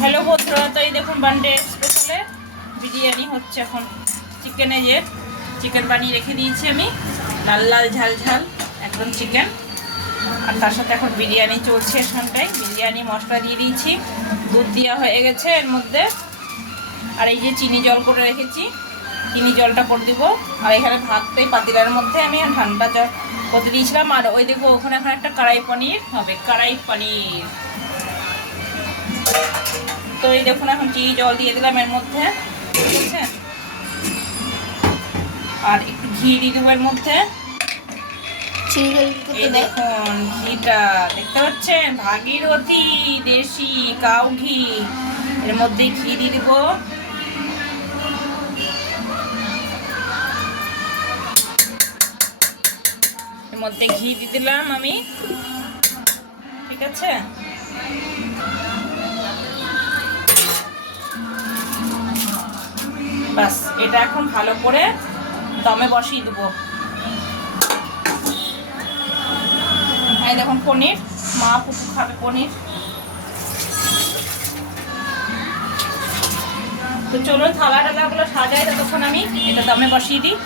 Hello বন্ধুরা, তো এই দেখুন বান্ডে স্পেশালে বিরিয়ানি হচ্ছে এখন। চিকেনে যে চিকেন বানিয়ে রেখে দিয়েছি আমি, লাল লাল ঝাল ঝাল একদম চিকেন। আর তার সাথে এখন বিরিয়ানি চলছে এখানটায়। বিরিয়ানি মশলা দিয়ে দিয়েছি, দুধ দেওয়া হয়ে গেছে এর মধ্যে। আর এই যে চিনি জল করে রেখেছি, চিনি জলটা করে দিব। আর এখানে ভাতটাই পাতিলার মধ্যে আমি ঠান্ডা জল করতে দিয়েছিলাম। আর ওই দেখো ওখানে এখন একটা কড়াই পনির হবে, কড়াই পনির। তো এই দেখুন এখন চিনি জল দিয়ে দিলাম এর মধ্যে, ঠিক আছে। আর একটু ঘি দিয়ে দেবো এর মধ্যে। এই দেখুন ঘিটা দেখতে পাচ্ছেন, ভাগীরথী দেশি কাউ ঘি। এর মধ্যে ঘি দিয়ে দিব। এর মধ্যে ঘি দিয়ে দিলাম আমি, ঠিক আছে। বাস এটা এখন ভালো করে দমে বসিয়ে দেবো। এই দেখুন পনির, মা পুকু খাবে পনির। তো চলো থালা টালাগুলো সাজাই, ততক্ষণ আমি এটা দমে বসিয়ে দিই।